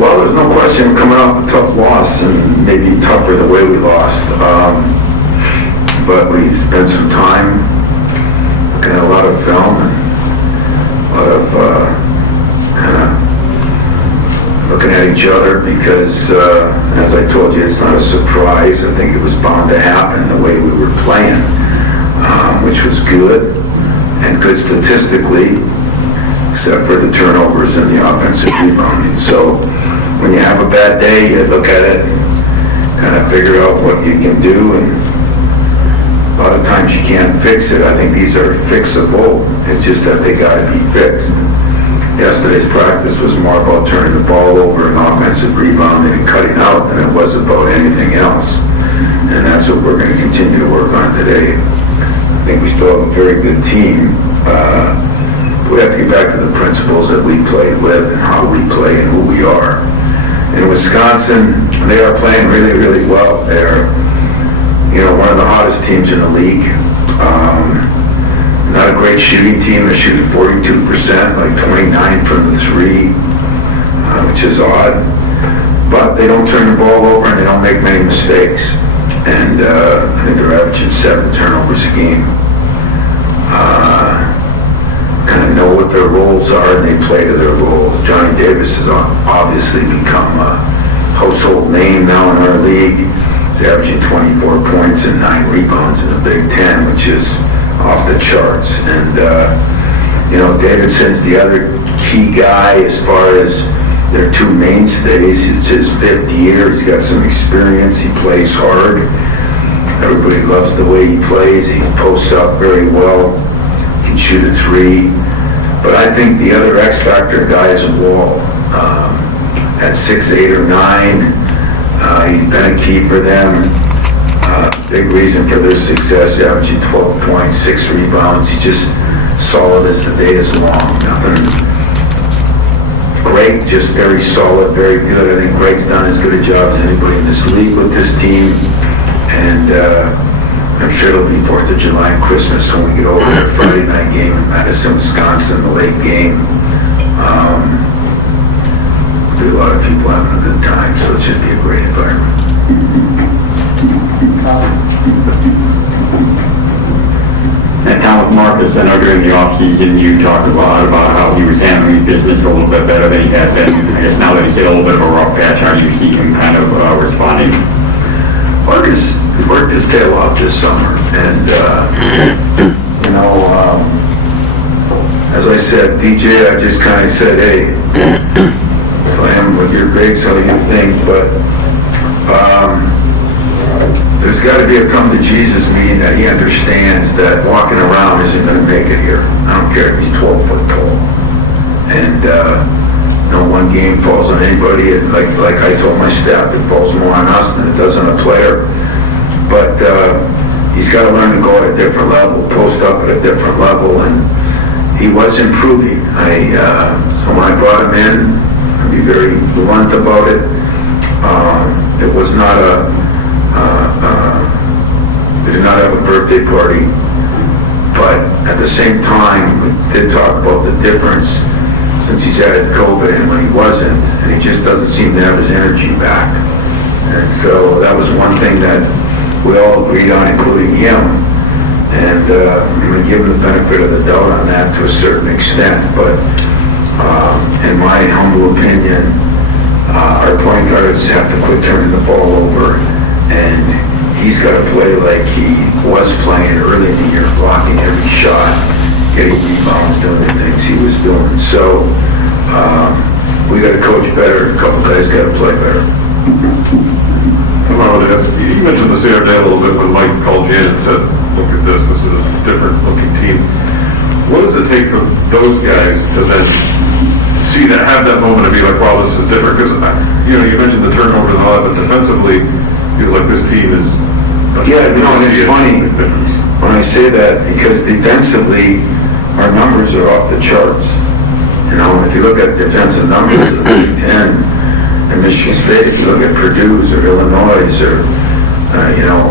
Well, there's no question coming off a tough loss, and maybe tougher the way we lost. But we spent some time looking at a lot of film and a lot of kind of looking at each other because, as I told you, it's not a surprise. I think it was bound to happen the way we were playing, which was good and good statistically, except for the turnovers and the offensive rebounding. So when you have a bad day, you look at it, kind of figure out what you can do, and a lot of times you can't fix it. I think these are fixable. It's just that they got to be fixed. Yesterday's practice was more about turning the ball over and offensive rebounding and cutting out than it was about anything else. And that's what we're going to continue to work on today. I think we still have a very good team. We have to get back to the principles that we played with and how we play and who we are. In Wisconsin, they are playing really, really well. They're, one of the hottest teams in the league. Not a great shooting team. They're shooting 42%, like 29 from the three, which is odd. But they don't turn the ball over and they don't make many mistakes. And I think they're averaging 7 turnovers a game. Kind of know what their roles are and they play to their roles. Johnny Davis has obviously become a household name now in our league. He's averaging 24 points and 9 rebounds in the Big Ten, which is off the charts. And, Davidson's the other key guy as far as their two mainstays. It's his 5th year. He's got some experience. He plays hard. Everybody loves the way he plays. He posts up very well. Can shoot a 3. But I think the other X factor guy is Wall. At 6'8" or 9, he's been a key for them. Big reason for their success, averaging 12 points, 6 rebounds. He's just solid as the day is long. Nothing great, just very solid, very good. I think Greg's done as good a job as anybody in this league with this team. And I'm sure it'll be 4th of July and Christmas when we get over that Friday night game in Madison, Wisconsin, the late game. There'll be a lot of people having a good time, so it should be a great environment. And Tom, with Marcus, I know during the offseason you talked a lot about how he was handling business a little bit better than he had been. I guess now that he's hit a little bit of a rough patch, how do you see him kind of responding? Marcus worked his tail off this summer, and as I said, DJ, I just kind of said, hey, play him with your bigs, how you think, but there's got to be a come to Jesus meeting that he understands that walking around isn't going to make it here. I don't care if he's 12 foot tall, and no one game falls on anybody. And like I told my staff, it falls more on us than it does on a player. But he's got to learn to go at a different level, post up at a different level, and he was improving. So when I brought him in, I'd be very blunt about it. It was not we did not have a birthday party, but at the same time, we did talk about the difference since he's had COVID and when he wasn't, and he just doesn't seem to have his energy back. And so that was one thing that we all agreed on, including him. And I'm going to give him the benefit of the doubt on that to a certain extent. But in my humble opinion, our point guards have to quit turning the ball over, and he's got to play like he was playing early in the year, blocking every shot, getting rebounds, doing the things he was doing. So we got to coach better. A couple guys got to play better. You mentioned the other day a little bit when Mike called you in and said, look at this is a different looking team. What does it take for those guys to then see that, have that moment and be like, wow, this is different? Because, you mentioned the turnovers and all that, but defensively, feels like this team is... Yeah, and it's funny when I say that, because defensively, our numbers are off the charts. If you look at defensive numbers of the Big Ten and Michigan State, if you look at Purdue's or Illinois or,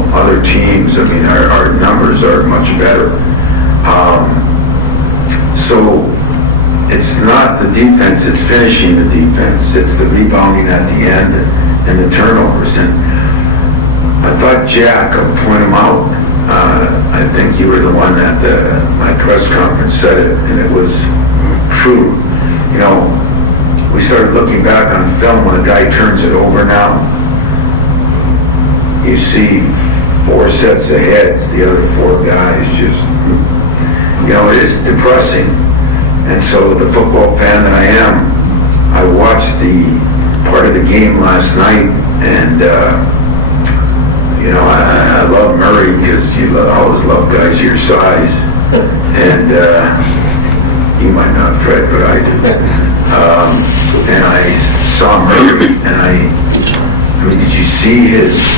other teams, I mean, our numbers are much better. So it's not the defense, it's finishing the defense. It's the rebounding at the end and the turnovers. And I thought Jack, I'll point him out, I think you were the one at my press conference said it, and it was true. You know, we started looking back on film when a guy turns it over now. You see 4 sets of heads, the other 4 guys just, you know, it is depressing. And so the football fan that I am, I watched the part of the game last night, and you know, I love Murray because you always love guys your size, and you might not, Fred, but I do. And I saw Murray, and I mean, did you see his,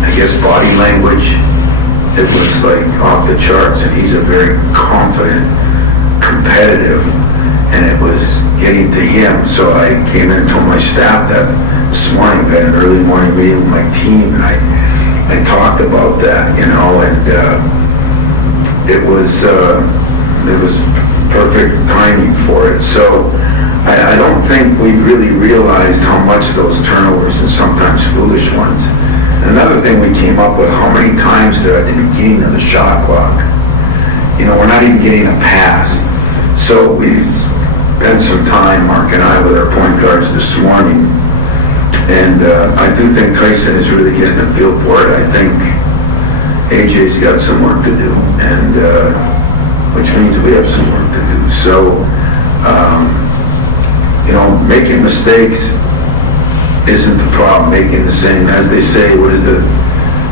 I guess, body language? It was like off the charts, and he's a very confident, competitive, and it was getting to him. So I came in and told my staff that this morning. We had an early morning meeting with my team, and I talked about that, you know, and it was perfect timing for it. So I don't think we really realized how much those turnovers, and sometimes foolish ones. Another thing we came up with, how many times at the beginning of the shot clock, you know, we're not even getting a pass. So we've spent some time, Mark and I, with our point guards this morning, and I do think Tyson is really getting the feel for it. I think AJ's got some work to do, and which means we have some work to do. So, you know, making mistakes isn't the problem. Making the same, as they say, what is the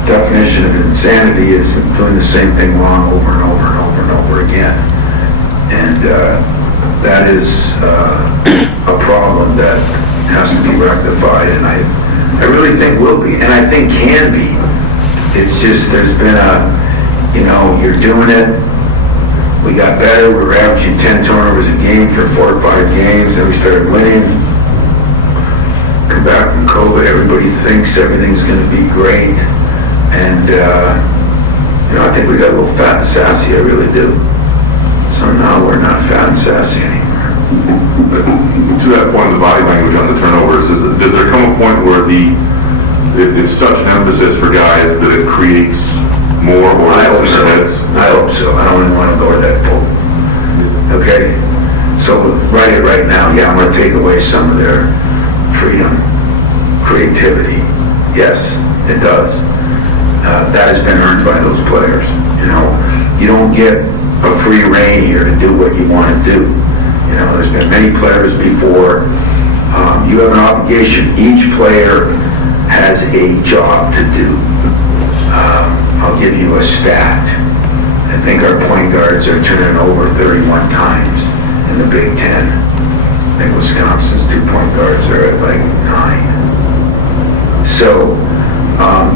definition of insanity, is doing the same thing wrong over and over and over and over again. And that is a problem that has to be rectified, and I really think will be, and I think can be. It's just, there's been a, you know, you're doing it, we got better, we were averaging 10 turnovers a game for 4 or 5 games, then we started winning. Come back from COVID, everybody thinks everything's going to be great, and you know, I think we got a little fat and sassy, I really do. So now we're not fat and sassy anymore. But to that point, the body language on the turnovers, does there come a point where it's such an emphasis for guys that it creates more or I hope less so. in their heads? I hope so. I don't even want to go to that pool. Okay? So write it right now. Yeah, I'm going to take away some of their freedom, creativity. Yes, it does. That has been earned by those players. You know, you don't get a free rein here to do what you want to do. You know, there's been many players before. You have an obligation. Each player has a job to do. I'll give you a stat. I think our point guards are turning over 31 times in the Big Ten. I think Wisconsin's 2 point guards are at like 9. So,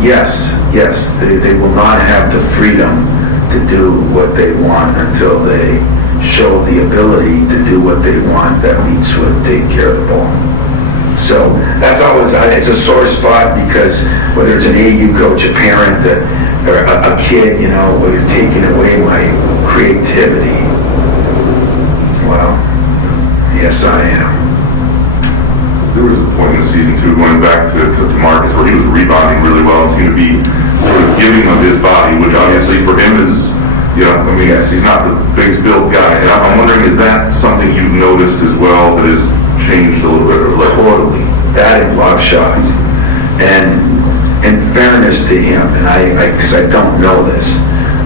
yes, they will not have the freedom to do what they want until they show the ability to do what they want that meets with taking care of the ball. So that's always, it's a sore spot, because whether it's an AU coach, a parent, or a kid, you know, where you're taking away my creativity. Well, yes I am. There was a point in the season, too, going back to Marcus, where he was rebounding really well and seemed to be sort of giving of his body, which obviously for him is, you know, I mean, he's not the biggest built guy. And I'm wondering, is that something you've noticed as well that has changed a little bit? Totally. That and block shots. And in fairness to him, and because I don't know this,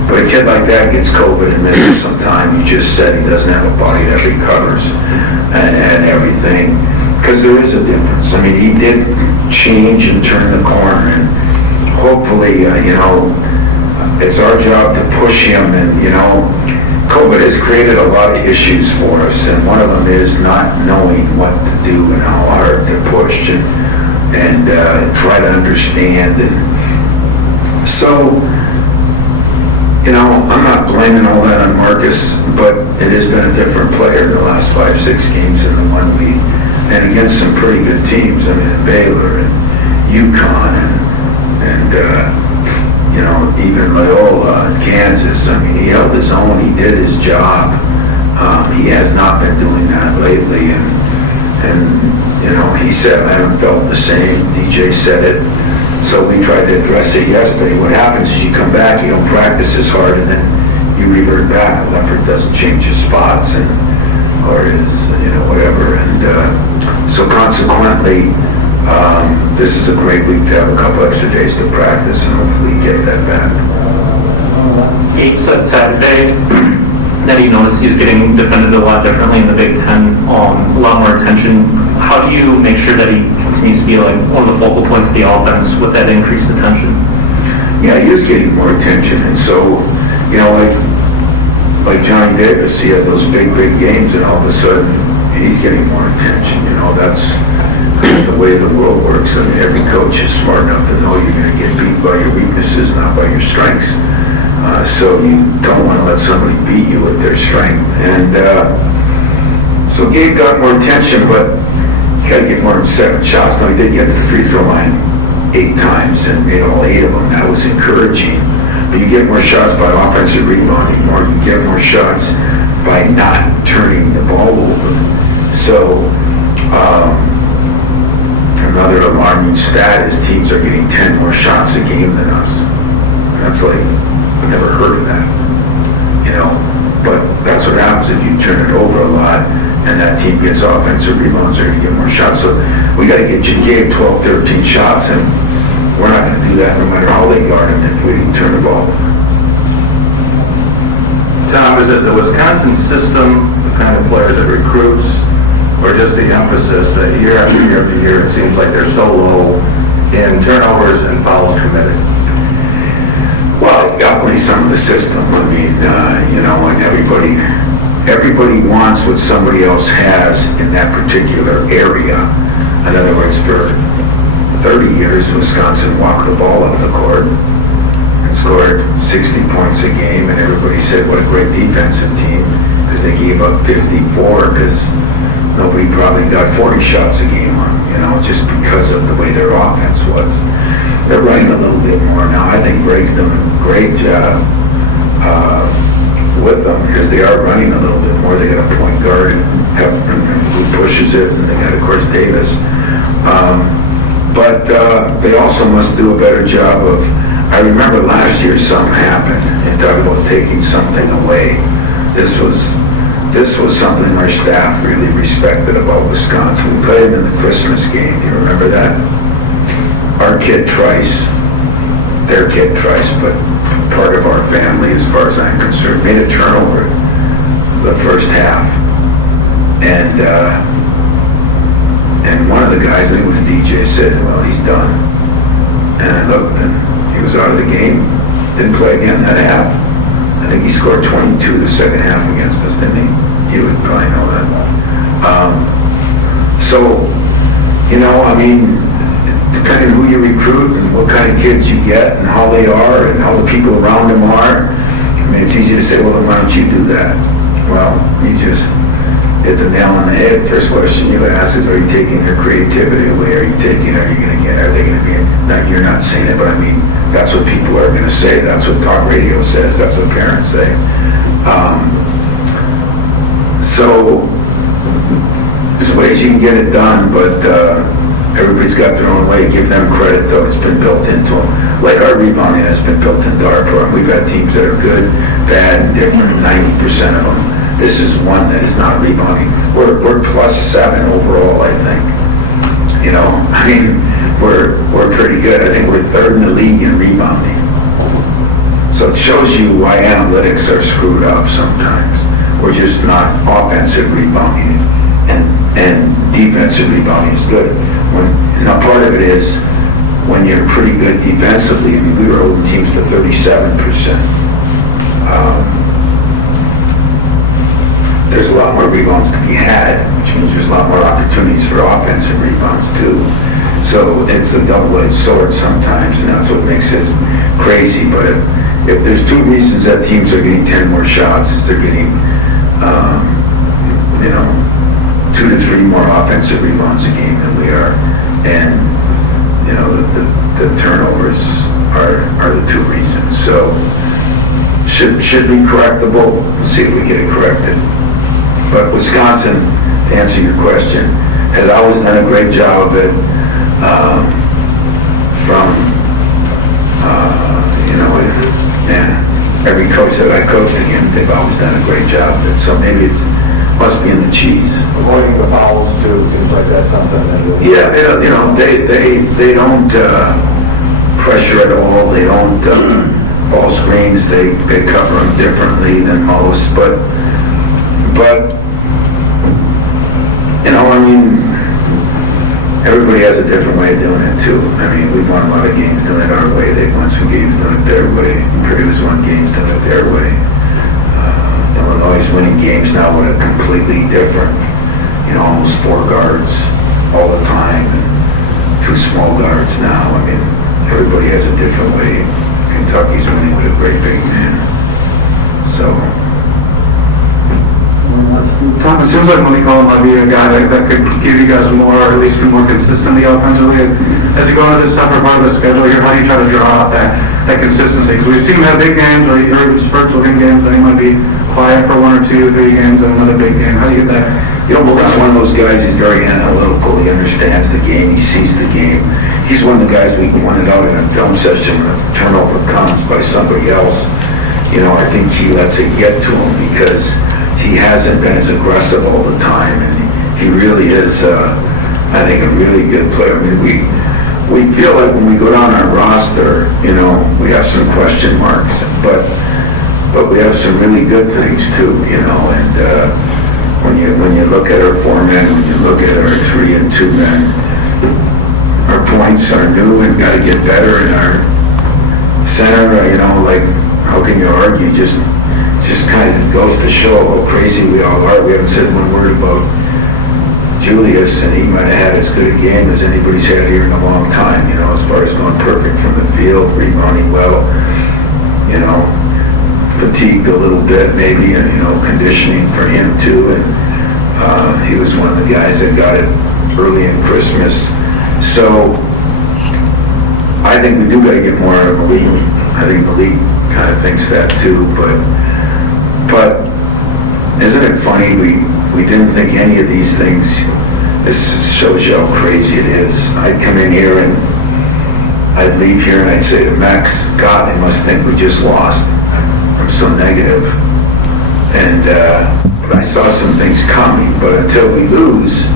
but a kid like that gets COVID and misses some time. You just said he doesn't have a body that recovers and everything. Because there is a difference. I mean, he did change and turn the corner, and hopefully, you know, it's our job to push him. And, you know, COVID has created a lot of issues for us, and one of them is not knowing what to do and how hard to push and try to understand. And so, you know, I'm not blaming all that on Marcus, but it has been a different player in the last 5-6 games than the one and against some pretty good teams. I mean, at Baylor and UConn and you know, even Loyola and Kansas. I mean, he held his own. He did his job. He has not been doing that lately, and he said, I haven't felt the same. DJ said it. So we tried to address it yesterday. What happens is you come back, you don't practice as hard, and then you revert back. A leopard doesn't change his spots or his, whatever. And so consequently, this is a great week to have a couple extra days to practice and hopefully get that back. Gabe said Saturday that he noticed he's getting defended a lot differently in the Big Ten, a lot more attention. How do you make sure that he continues to be like one of the focal points of the offense with that increased attention? Yeah, he is getting more attention, and so, like Johnny Davis, he had those big games, and all of a sudden, he's getting more attention. That's kind of the way the world works. I mean, every coach is smart enough to know you're going to get beat by your weaknesses, not by your strengths. So you don't want to let somebody beat you with their strength. And so Gabe got more attention, but you got to get more than 7 shots. Now, he did get to the free throw line 8 times and made all 8 of them. That was encouraging. But you get more shots by offensive rebounding more. You get more shots by not turning the ball over. So another alarming stat is teams are getting 10 more shots a game than us. That's like, I've never heard of that. But that's what happens if you turn it over a lot and that team gets offensive rebounds, they're going to get more shots. So we got to get Gabe 12, 13 shots, and we're not going to do that no matter how they guard him if we didn't turn the ball over. Tom, is it the Wisconsin system, the kind of players it recruits, or just the emphasis that year after year after year it seems like they're so low in turnovers and fouls committed? Well, it's definitely some of the system. I mean, and everybody wants what somebody else has in that particular area. In other words, for 30 years, Wisconsin walked the ball up the court and scored 60 points a game, and everybody said, what a great defensive team, because they gave up 54, because nobody probably got 40 shots a game on them, just because of the way their offense was. They're running a little bit more now. I think Greg's doing a great job with them because they are running a little bit more. They got a point guard who pushes it, and they got, of course, Davis. But they also must do a better job of, I remember last year something happened, and talking about taking something away. This was something our staff really respected about Wisconsin. We played them in the Christmas game. Do you remember that? Our kid Trice, their kid Trice, but part of our family as far as I'm concerned, made a turnover the first half. And one of the guys, I think it was DJ, said, well, he's done. And I looked, and he was out of the game. Didn't play again that half. I think he scored 22 the second half against us, didn't he? You would probably know that. Depending on who you recruit and what kind of kids you get and how they are and how the people around them are, it's easy to say, well, then why don't you do that? Well, you just hit the nail on the head. First question you ask is, are you taking their creativity away? Are they going to be, now you're not saying it, but I mean, that's what people are going to say. That's what talk radio says. That's what parents say. So there's ways you can get it done, but everybody's got their own way. Give them credit, though. It's been built into them. Like our rebounding has been built into our program. We've got teams that are good, bad, and different, 90% of them. This is one that is not rebounding. We're +7 overall, I think. We're pretty good. I think we're 3rd in the league in rebounding. So it shows you why analytics are screwed up sometimes. We're just not offensive rebounding, and defensive rebounding is good. Now part of it is when you're pretty good defensively. I mean, we were holding teams to 37%. There's a lot more rebounds to be had, which means there's a lot more opportunities for offensive rebounds too. So it's a double-edged sword sometimes, and that's what makes it crazy. But if there's 2 reasons that teams are getting 10 more shots, is they're getting 2 to 3 more offensive rebounds a game than we are, and the turnovers are the 2 reasons. So should be correctable. We'll see if we get it corrected. But Wisconsin, to answer your question, has always done a great job of it. Every coach that I coached against, they've always done a great job of it. So maybe it must be in the cheese. Avoiding the fouls too, things like that, something that will... Yeah, they don't pressure at all. They don't ball screens. They cover them differently than most. But I mean, everybody has a different way of doing it too. I mean, we've won a lot of games doing it our way. They've won some games doing it their way. Purdue's won games doing it their way. Illinois is winning games now with a completely different, almost 4 guards all the time and 2 small guards now. I mean, everybody has a different way. Kentucky's winning with a great big man. So. Tom, it seems like Malik Collin might be a guy that could give you guys more, or at least be more consistently offensively. As you go into this tougher part of the schedule here, how do you try to draw out that consistency? Because we've seen him have big games, or spurts within games, then he might be quiet for 1 or 2, 3 games, and another big game. How do you get that? Malik's one of those guys. He's very analytical. He understands the game. He sees the game. He's one of the guys we pointed out in a film session when a turnover comes by somebody else. I think he lets it get to him because he hasn't been as aggressive all the time, and he really is, I think, a really good player. I mean, we feel like when we go down our roster, we have some question marks, but we have some really good things too, and when you look at our 4 men, when you look at our 3 and 2 men, our points are new and got to get better, in our center, how can you argue? Just kind of goes to show how crazy we all are. We haven't said one word about Julius, and he might have had as good a game as anybody's had here in a long time, as far as going perfect from the field, rebounding well, fatigued a little bit maybe, and, conditioning for him too. And he was one of the guys that got it early in Christmas. So I think we do got to get more out of Malik. I think Malik kind of thinks that too, but isn't it funny, we didn't think any of these things. This shows you how crazy it is. I'd come in here and I'd leave here and I'd say to Max, God, they must think we just lost. I'm so negative. And but I saw some things coming, but until we lose,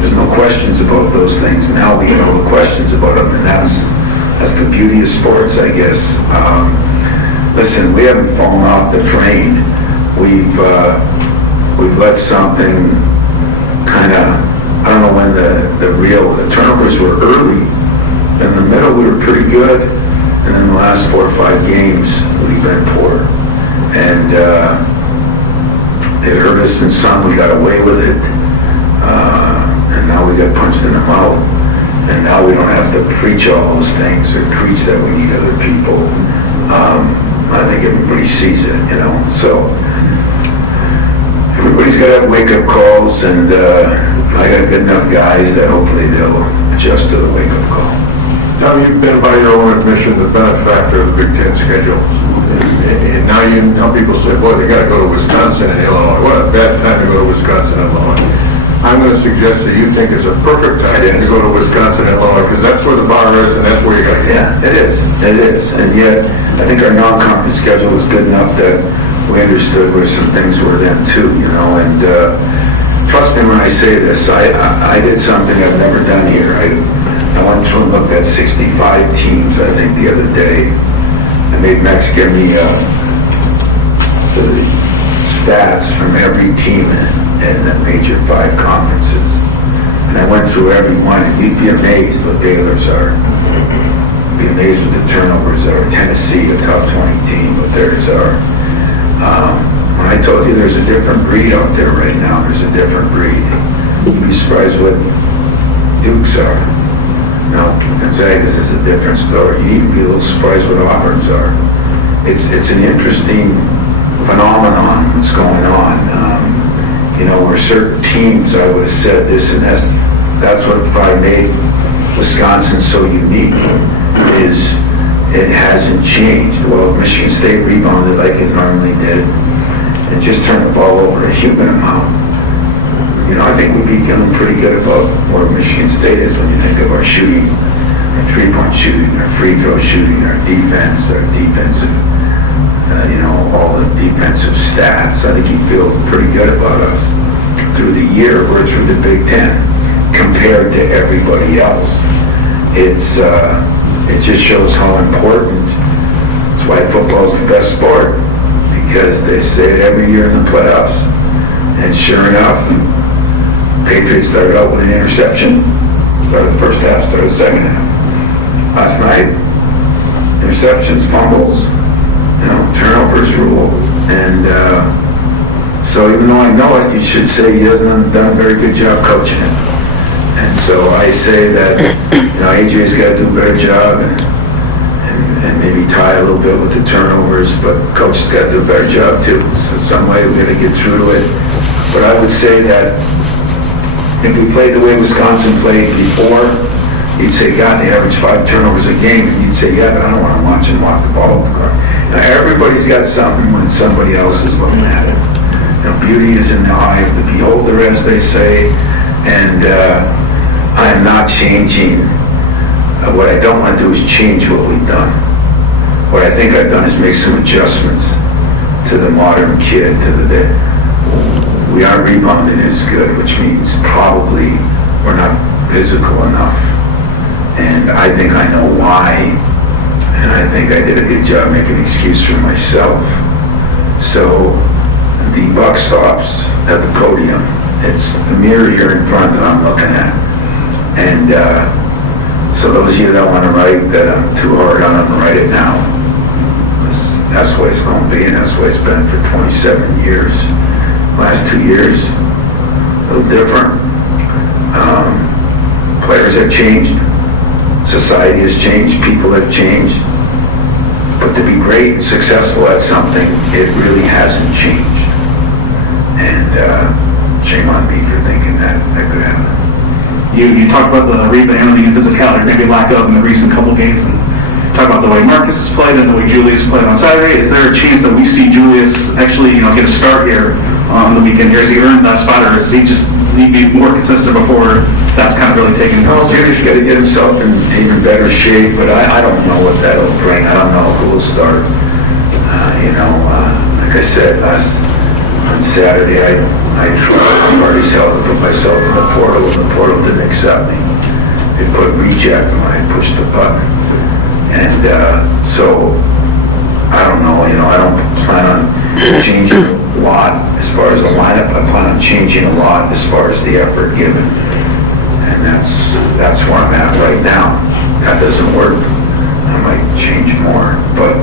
there's no questions about those things. Now we get all the questions about them, and that's the beauty of sports, I guess. Listen, we haven't fallen off the train. We've let something kind of, I don't know when the turnovers were early. In the middle, we were pretty good. And in the last 4 or 5 games, we've been poor. And it hurt us in some. We got away with it. And now we got punched in the mouth. And now we don't have to preach all those things or preach that we need other people. I think everybody sees it, So everybody's got to have wake-up calls, and I got good enough guys that hopefully they'll adjust to the wake-up call. Now, you've been, by your own admission, the benefactor of the Big Ten schedule. And now people say, boy, they got to go to Wisconsin and Illinois. What a bad time to go to Wisconsin and Illinois. I'm going to suggest that you think it's a perfect time to go to Wisconsin and Illinois, because that's where the bar is and that's where you got to get. Yeah, it is. And yet, I think our non-conference schedule was good enough that we understood where some things were then too, and trust me when I say this, I did something I've never done here. I went through and looked at 65 teams, I think, the other day. I made Max give me the stats from every team in the major 5 conferences. And I went through every one, and you'd be amazed what Baylor's are. You'd be amazed what the turnovers are. Tennessee, a top 20 team, what theirs are. When I told you there's a different breed out there right now, there's a different breed. You'd be surprised what Dukes are. Gonzaga's is a different story. You'd even be a little surprised what Auburn's are. It's an interesting phenomenon that's going on. Where certain teams, I would have said this, and that's what probably made Wisconsin so unique, is it hasn't changed. Well, Michigan State rebounded like it normally did and just turned the ball over a human amount. I think we'd be feeling pretty good about where Michigan State is when you think of our shooting, our three-point shooting, our free throw shooting, our defense, our defensive, all the defensive stats. I think you feel pretty good about us. Through the year, we're through the Big Ten compared to everybody else. It just shows how important. That's why football is the best sport, because they say it every year in the playoffs. And sure enough, Patriots started out with an interception. Started the first half, started the second half. Last night, interceptions, fumbles, turnovers rule. And so even though I know it, you should say he hasn't done a very good job coaching it. And so I say that, AJ's got to do a better job and maybe tie a little bit with the turnovers, but coach has got to do a better job too. So some way we're going to get through to it. But I would say that if we played the way Wisconsin played before, you'd say, God, they average 5 turnovers a game, and you'd say, yeah, but I don't want to watch them walk the ball with the car. Now, everybody's got something when somebody else is looking at it. Beauty is in the eye of the beholder, as they say, and I'm not changing. What I don't want to do is change what we've done. What I think I've done is make some adjustments to the modern kid, we aren't rebounding as good, which means probably we're not physical enough. And I think I know why, and I think I did a good job making an excuse for myself. So the buck stops at the podium. It's the mirror here in front that I'm looking at. And so those of you that want to write that I'm too hard on them, write it now. That's the way it's going to be, and that's the way it's been for 27 years. Last 2 years, a little different. Players have changed. Society has changed. People have changed. But to be great and successful at something, it really hasn't changed. And shame on me for thinking that could happen. You talk about the rebounding and physicality, maybe lack of in the recent couple games, and talk about the way Marcus has played and the way Julius played on Saturday. Is there a chance that we see Julius actually, get a start here on the weekend here? Has he earned that spot, or is he just need to be more consistent before that's kind of really taken? Well, Julius got to get himself in even better shape, but I don't know what that'll bring. I don't know who will start. Like I said on Saturday, I tried as hard as hell to put myself in the portal, and the portal didn't accept me. It put reject when I pushed the button. And so, I don't know, I don't plan on changing a lot as far as the lineup. I plan on changing a lot as far as the effort given. And that's where I'm at right now. That doesn't work. I might change more. But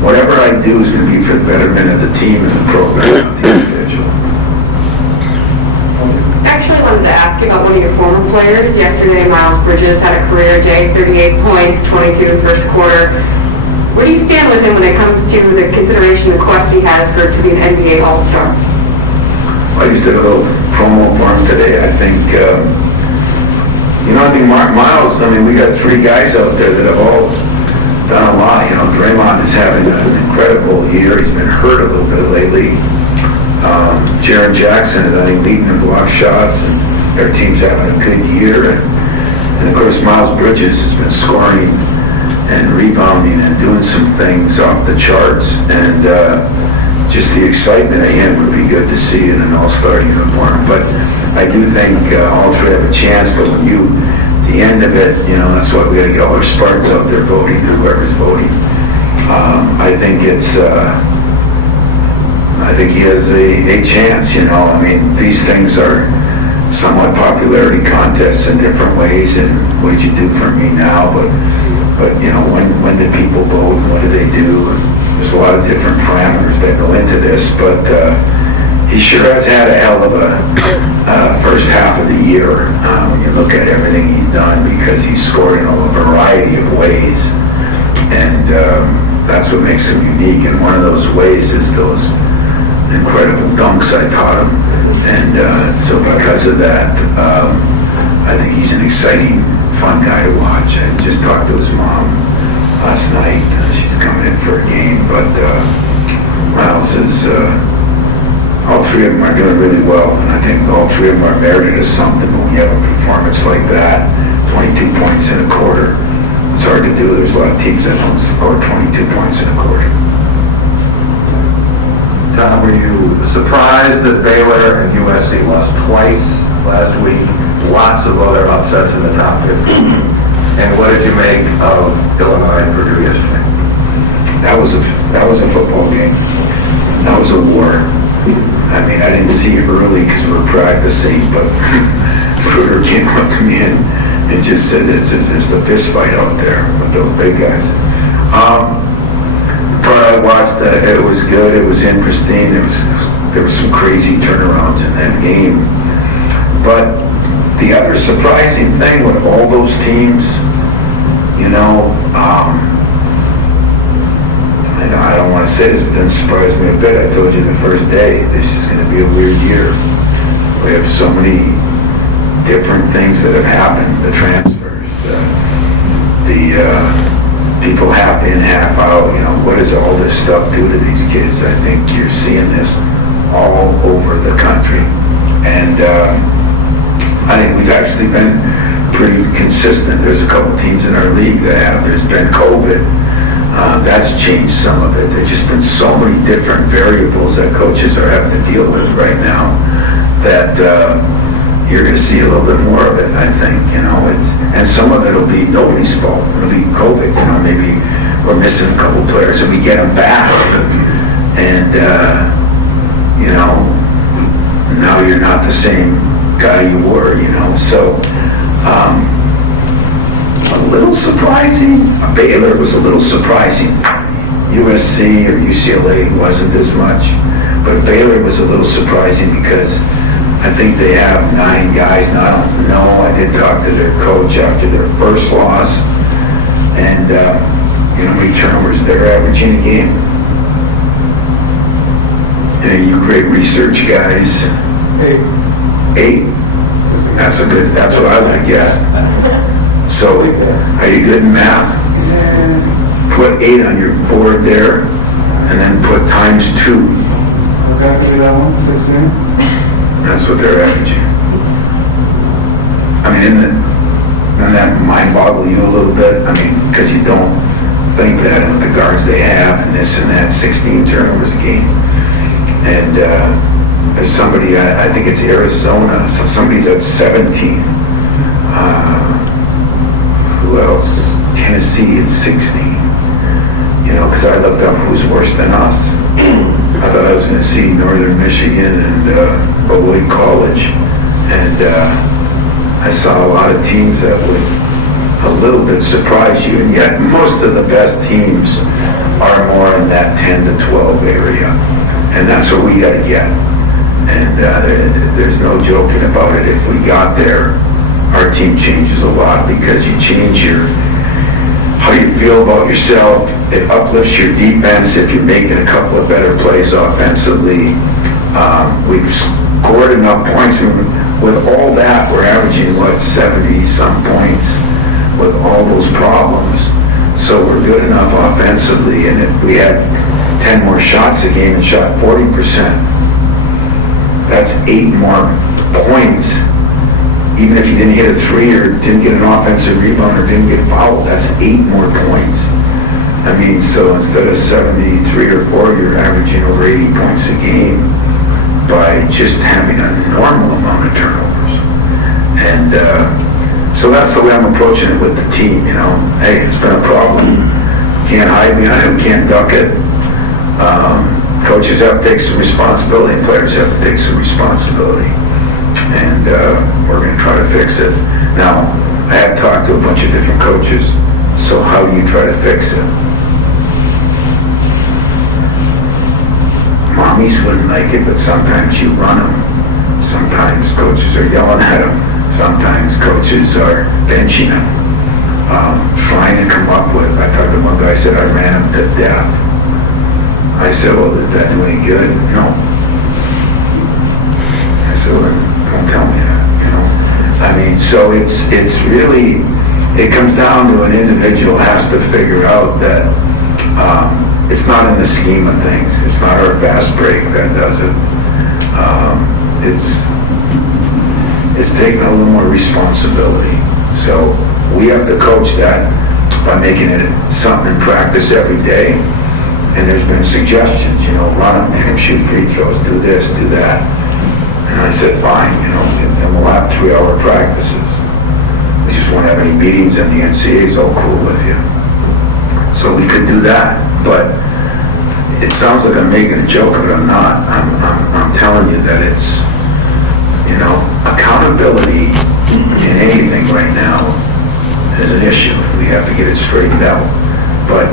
whatever I do is going to be for the betterment of the team and the program, not the individual. I actually wanted to ask you about one of your former players. Yesterday, Miles Bridges had a career day, 38 points, 22 in the first quarter. Where do you stand with him when it comes to the consideration and quest he has to be an NBA All-Star? I just did a little promo for him today. I think, I think Miles, we got 3 guys out there that have all done a lot. Draymond is having an incredible year. He's been hurt a little bit lately. Jaren Jackson is, I think, leading in block shots, and their team's having a good year. And of course, Miles Bridges has been scoring and rebounding and doing some things off the charts. And just the excitement of him would be good to see in an all-star uniform. But I do think all 3 have a chance, but at the end of it, that's why we got to get all our Spartans out there voting, whoever's voting. I think he has a chance, these things are somewhat popularity contests in different ways, and what did you do for me now, but when did people vote, and what do they do? There's a lot of different parameters that go into this, but he sure has had a hell of a first half of the year when you look at everything he's done, because he's scored in a variety of ways, and that's what makes him unique. And one of those ways is those incredible dunks I taught him, and so because of that, I think he's an exciting, fun guy to watch. I just talked to his mom last night. She's coming in for a game, but Miles is all three of them are doing really well, and I think all three of them are merited as something, but when you have a performance like that, 22 points in a quarter, it's hard to do. There's a lot of teams that don't score 22 points in a quarter. Tom, were you surprised that Baylor and USC lost twice last week? Lots of other upsets in the top 15. And what did you make of Illinois and Purdue yesterday? That was a football game. That was a war. I mean, I didn't see it early because we were practicing, but Pruder came up to me and just said, it's a fist fight out there with those big guys. But I watched that. It was good. It was interesting. There was some crazy turnarounds in that game. But the other surprising thing with all those teams, you know, I don't want to say this, but it didn't surprise me a bit. I told you the first day, this is going to be a weird year. We have so many different things that have happened, the transfers, the people half in, half out, you know, what does all this stuff do to these kids? I think you're seeing this all over the country. And I think we've actually been pretty consistent. There's a couple teams in our league that have. There's been COVID. That's changed some of it. There's just been so many different variables that coaches are having to deal with right now that you're going to see a little bit more of it, I think. You know, and some of it will be nobody's fault. It'll be COVID. You know, maybe we're missing a couple players and we get them back, and you know, now you're not the same guy you were. You know, so. A little surprising. Baylor was a little surprising for me. USC or UCLA wasn't as much, but Baylor was a little surprising because I think they have 9 guys. Now, I don't know. I did talk to their coach after their first loss, and you know how many turnovers they're averaging a game. And you great research guys. 8. That's what I would have guessed. So, are you good in math? Put 8 on your board there, and then put times 2. That's what they're averaging. I mean, doesn't that mind boggle you a little bit? I mean, because you don't think that, and with the guards they have, and this and that, 16 turnovers a game. And there's somebody, I think it's Arizona, so somebody's at 17. Who else? Tennessee at 16. You know, because I looked up who's worse than us. I thought I was going to see Northern Michigan and William College, and I saw a lot of teams that would a little bit surprise you, and yet most of the best teams are more in that 10 to 12 area, and that's what we got to get. And there's no joking about it. If we got there, our team changes a lot, because you change how you feel about yourself. It uplifts your defense if you're making a couple of better plays offensively. We've scored enough points, and with all that, we're averaging 70-some points with all those problems. So we're good enough offensively, and if we had 10 more shots a game and shot 40%, that's 8 more points. Even if you didn't hit a 3 or didn't get an offensive rebound or didn't get fouled, that's 8 more points. I mean, so instead of 73 or 4, you're averaging over 80 points a game by just having a normal amount of turnovers. And so that's the way I'm approaching it with the team, you know. Hey, it's been a problem. Can't hide behind it, we can't duck it. Coaches have to take some responsibility, and players have to take some responsibility. And we're going to try to fix it. Now, I have talked to a bunch of different coaches, so how do you try to fix it? Mommies wouldn't like it, but sometimes you run them. Sometimes coaches are yelling at them. Sometimes coaches are benching them. Trying to come up with, I talked to one guy, said I ran him to death. I said, well, did that do any good? No. I said, well, don't tell me that, you know. I mean, so it's really, it comes down to an individual has to figure out that it's not in the scheme of things. It's not our fast break that does it. It's taking a little more responsibility. So we have to coach that by making it something in practice every day. And there's been suggestions, run them, make them shoot free throws, do this, do that. And I said, fine, and we'll have 3-hour practices. We just won't have any meetings, and the NCAA's all cool with you. So we could do that, but it sounds like I'm making a joke, but I'm not. I'm telling you that it's, accountability in anything right now is an issue. We have to get it straightened out. But,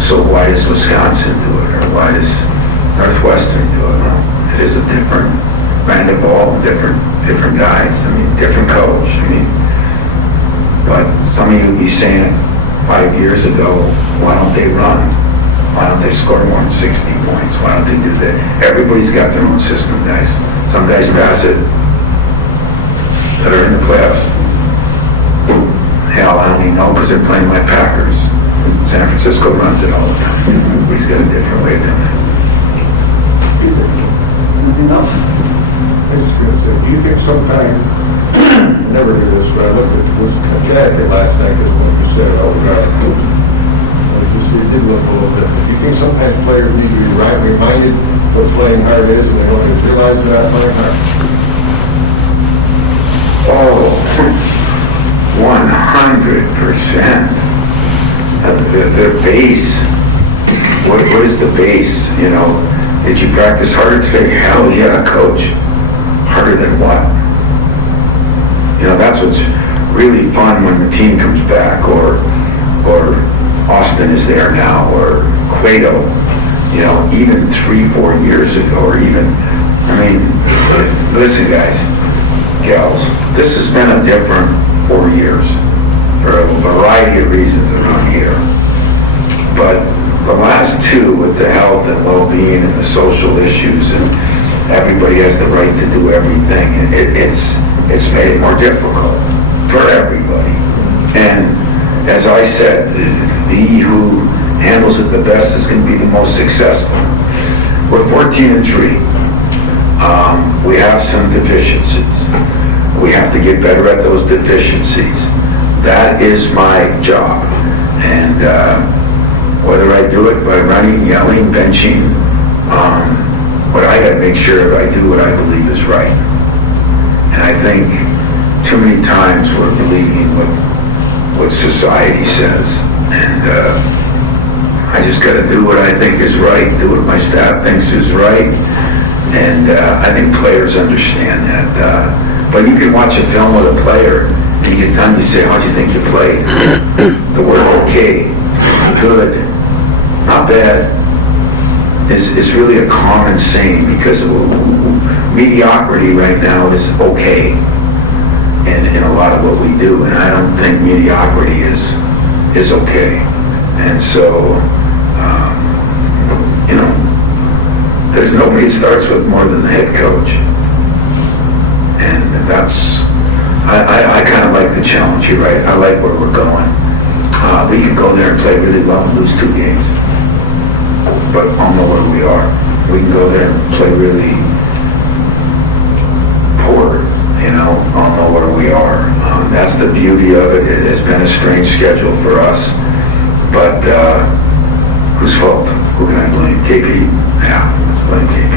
so why does Wisconsin do it, or why does Northwestern do it? Well, it is a different brand of ball, different guys. Different coach. But some of you would be saying it 5 years ago, why don't they run? Why don't they score more than 60 points? Why don't they do that? Everybody's got their own system, guys. Some guys pass it that are in the playoffs. Hell, I don't even know because they're playing my Packers. San Francisco runs it all the time. Everybody's got a different way of doing it. Do you think sometime, I never heard this, but I looked at, was Connecticut last night, because when you said it, I was right. It did look a little different. Do you think sometimes players need to be reminded what playing hard is, and they don't even realize they're not playing hard? Oh, 100%. The base, what is the base, Did you practice harder today? Hell yeah, coach. Harder than what? That's what's really fun when the team comes back, or Austin is there now, or Cueto, even 3-4 years ago, or even, listen guys, gals, this has been a different 4 years for a variety of reasons around here. But the last 2 with the health and well-being and the social issues, and everybody has the right to do everything, and it's made it more difficult for everybody. And as I said, the who handles it the best is going to be the most successful. We're 14-3. We have some deficiencies. We have to get better at those deficiencies. That is my job. And whether I do it by running, yelling, benching, but I got to make sure I do what I believe is right. And I think too many times we're believing what society says. And I just got to do what I think is right, do what my staff thinks is right. And I think players understand that. But you can watch a film with a player, and you get done, you say, how'd you think you played? The word okay, good, not bad, is really a common saying, because mediocrity right now is okay in a lot of what we do, and I don't think mediocrity is okay. And so, there's nobody that starts with more than the head coach. And that's, I kind of like the challenge, you're right. I like where we're going. We can go there and play really well and lose 2 games. But I'll know where we are. We can go there and play really poor, I'll know where we are. That's the beauty of it. It has been a strange schedule for us. But whose fault? Who can I blame? KP? Yeah, let's blame KP.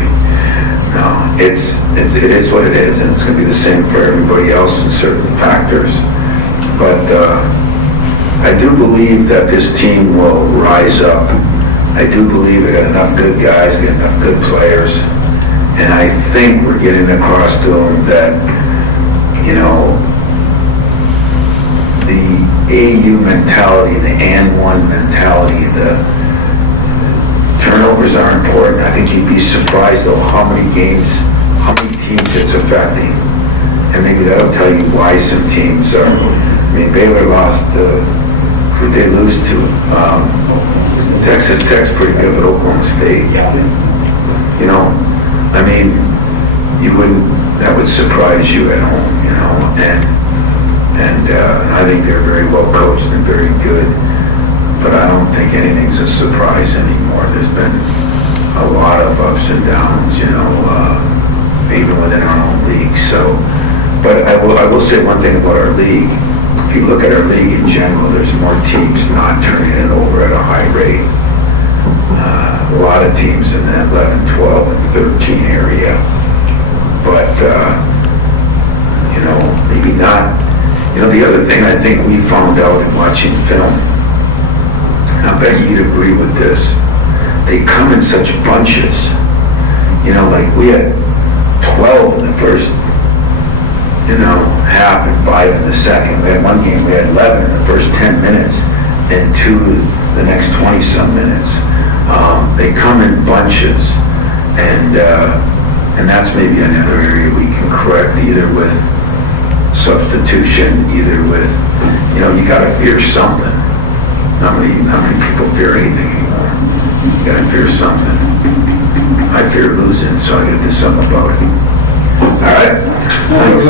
No, it is what it is, and it's going to be the same for everybody else in certain factors. But I do believe that this team will rise up. I do believe we got enough good guys, got enough good players, and I think we're getting across to them that, the AU mentality, the and one mentality, the turnovers are important. I think you'd be surprised though how many games, how many teams it's affecting. And maybe that'll tell you why some teams are, Baylor lost, who'd they lose to? Texas Tech's pretty good, but Oklahoma State. That would surprise you at home, and I think they're very well coached and very good, but I don't think anything's a surprise anymore. There's been a lot of ups and downs, you know, even within our own league. So, but I will say one thing about our league. If you look at our league in general, there's more teams not turning it over at a high rate. A lot of teams in that 11, 12, and 13 area. But, you know, maybe not. You know, the other thing I think we found out in watching film, and I bet you'd agree with this, they come in such bunches. You know, like we had 12 in the first, you know, half and 5 in the second. We had one game, we had 11 in the first 10 minutes and 2 the next 20-some minutes. They come in bunches, and that's maybe another area we can correct, either with substitution, either with, you know, you gotta fear something. Not many people fear anything anymore. You gotta fear something. I fear losing, so I gotta do something about it. All right? Thanks.